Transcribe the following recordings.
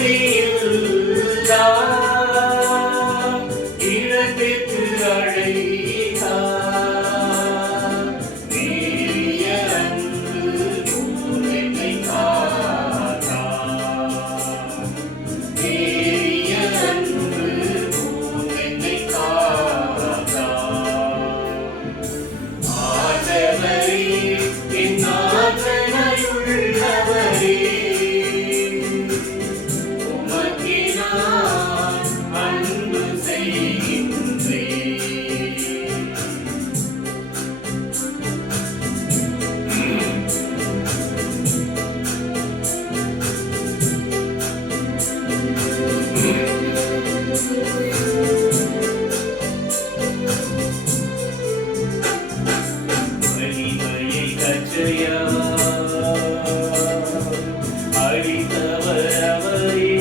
வழியில்லா இடத்திற்கு அழைத்தார். நீரிய அன்பு போல் என்னை காத்தார். நீரிய அன்பு போல் என்னை காத்தார். ஆண்டவரே என் ஆற்றலையுள்ளவரே, உமக்கே நான் அன்பு செய்கின்றேன். வலிமையை கச்சையால் அழித்தவர் அவரே,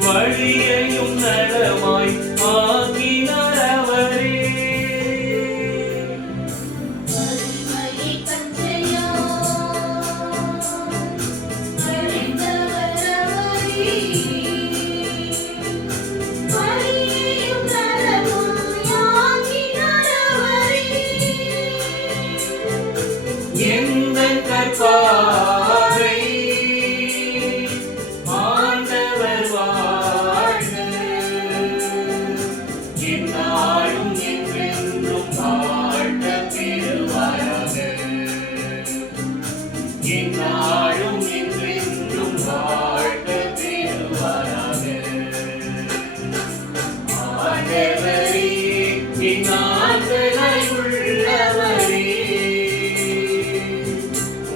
வழியையும் நலமாய் ஆக்கினார் அவரே. வலிமையை கச்சையால் அழித்தவர் அவரே, வழியையும் நலமாய் ஆக்கினார் அவரே. எந்தன் கற்பாரை ஆண்டவர் வாழ்க, எந்நாளும் என்றென்றும் வாழ்த்தப் பெறுவாராக. எந்நாளும் என்றென்றும் வாழ்த்தப் பெறுவாராக. ஆண்டவரே என் ஆற்றலையுள்ளவரே,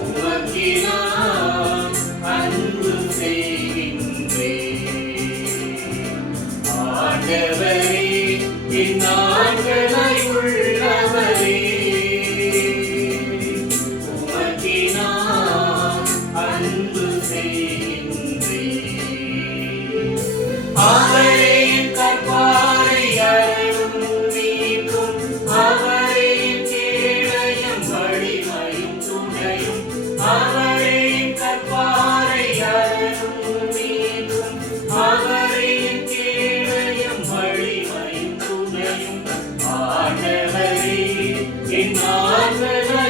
உமக்கே நான் அன்பு செய்கின்றேன். ஆண்டவரே என் ஆற்றலையுள்ளவரே, உமக்கே நான் அன்பு செய்கின்றேன். அவரே என் கற்பாரை அருளும் மீட்கும், அவரே என் கேடயம் வலிமையும் துணையும். அவரே என் கற்பாரை அருளும் மீட்கும், அவரே என் கேடயம் வலிமையும் துணையும். ஆண்டவரே என் ஆற்றலையுள்ளவரே,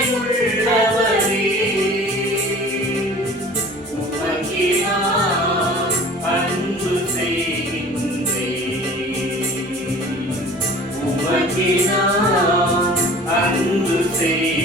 உமக்கே நான் அன்பு செய்கின்றேன். உமக்கே நான் அன்பு செய்கின்றேன்.